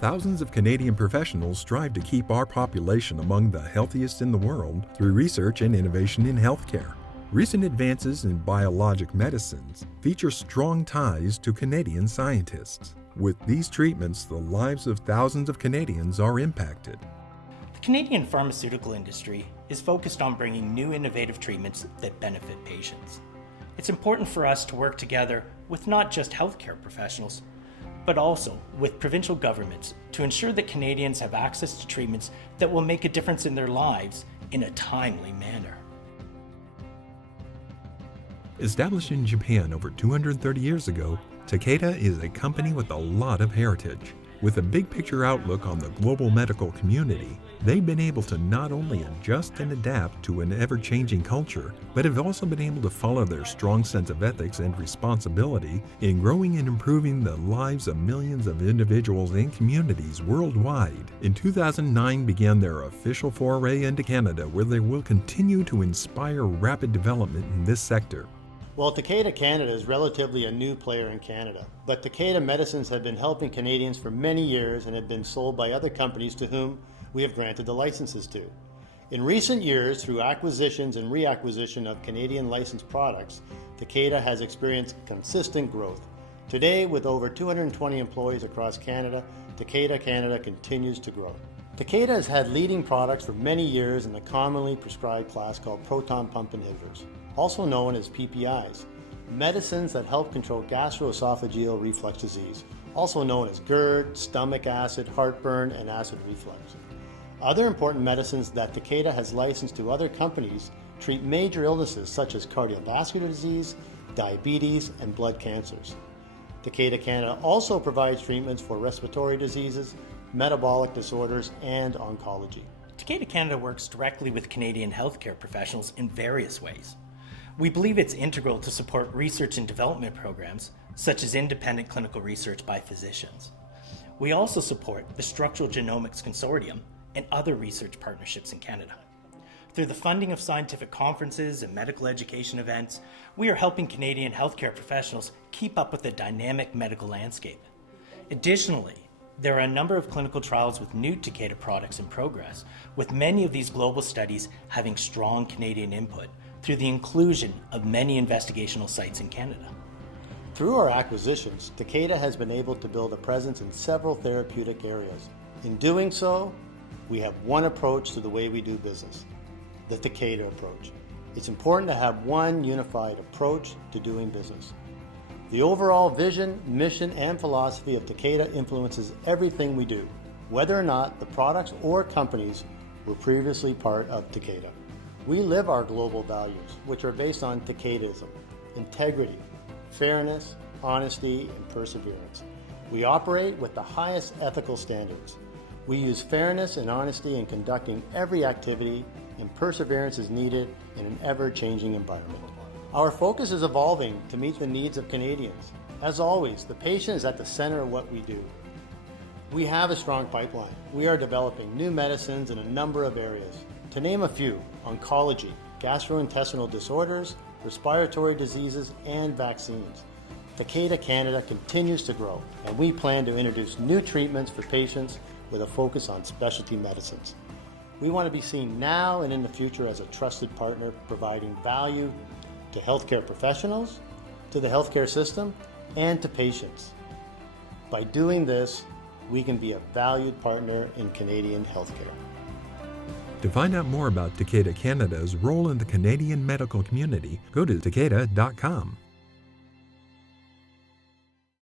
Thousands of Canadian professionals strive to keep our population among the healthiest in the world through research and innovation in healthcare. Recent advances in biologic medicines feature strong ties to Canadian scientists. With these treatments, the lives of thousands of Canadians are impacted. The Canadian pharmaceutical industry is focused on bringing new innovative treatments that benefit patients. It's important for us to work together with not just healthcare professionals, but also with provincial governments to ensure that Canadians have access to treatments that will make a difference in their lives in a timely manner. Established in Japan over 230 years ago, Takeda is a company with a lot of heritage. With a big picture outlook on the global medical community, they've been able to not only adjust and adapt to an ever-changing culture, but have also been able to follow their strong sense of ethics and responsibility in growing and improving the lives of millions of individuals and communities worldwide. In 2009 began their official foray into Canada, where they will continue to inspire rapid development in this sector. Well, Takeda Canada is relatively a new player in Canada, but Takeda medicines have been helping Canadians for many years and have been sold by other companies to whom we have granted the licenses to. In recent years, through acquisitions and reacquisition of Canadian licensed products, Takeda has experienced consistent growth. Today, with over 220 employees across Canada, Takeda Canada continues to grow. Takeda has had leading products for many years in the commonly prescribed class called proton pump inhibitors, also known as PPIs, medicines that help control gastroesophageal reflux disease, also known as GERD, stomach acid, heartburn, and acid reflux. Other important medicines that Takeda has licensed to other companies treat major illnesses such as cardiovascular disease, diabetes, and blood cancers. Takeda Canada also provides treatments for respiratory diseases, metabolic disorders, and oncology. Takeda Canada works directly with Canadian healthcare professionals in various ways. We believe it's integral to support research and development programs, such as independent clinical research by physicians. We also support the Structural Genomics Consortium and other research partnerships in Canada. Through the funding of scientific conferences and medical education events, we are helping Canadian healthcare professionals keep up with the dynamic medical landscape. Additionally, there are a number of clinical trials with new Takeda products in progress, with many of these global studies having strong Canadian input through the inclusion of many investigational sites in Canada. Through our acquisitions, Takeda has been able to build a presence in several therapeutic areas. In doing so, we have one approach to the way we do business, the Takeda approach. It's important to have one unified approach to doing business. The overall vision, mission, and philosophy of Takeda influences everything we do, whether or not the products or companies were previously part of Takeda. We live our global values, which are based on Takedism, integrity, fairness, honesty, and perseverance. We operate with the highest ethical standards. We use fairness and honesty in conducting every activity, and perseverance is needed in an ever-changing environment. Our focus is evolving to meet the needs of Canadians. As always, the patient is at the center of what we do. We have a strong pipeline. We are developing new medicines in a number of areas. To name a few: oncology, gastrointestinal disorders, respiratory diseases, and vaccines. Takeda Canada continues to grow, and we plan to introduce new treatments for patients with a focus on specialty medicines. We want to be seen now and in the future as a trusted partner providing value to healthcare professionals, to the healthcare system, and to patients. By doing this, we can be a valued partner in Canadian healthcare. To find out more about Takeda Canada's role in the Canadian medical community, go to takeda.com.